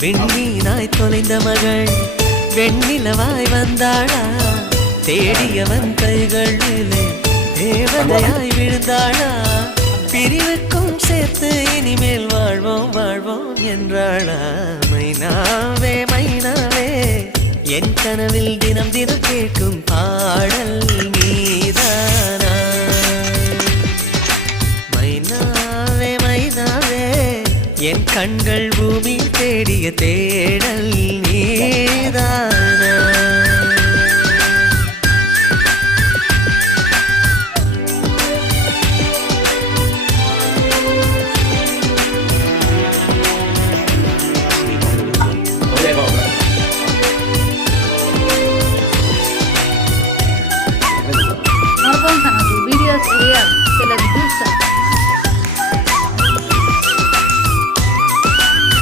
விண்மீனாய் தொலைந்த மகள் வெண்ணிலவாய் வந்தாளா தேடியவன் கைகள் மேலே தேவதையாய் விழுந்தாளா பிரிவுக்கும் சேர்த்து இனிமேல் வாழ்வோம் வாழ்வோம் என்றாளா மைனாவே மைனாவே என் கனவில் தினம் தினம் கேட்கும் பாடல் நீதானா மைனாவே மைனாவே என் கண்கள் பூமி தேடிய தேடல் நீதானா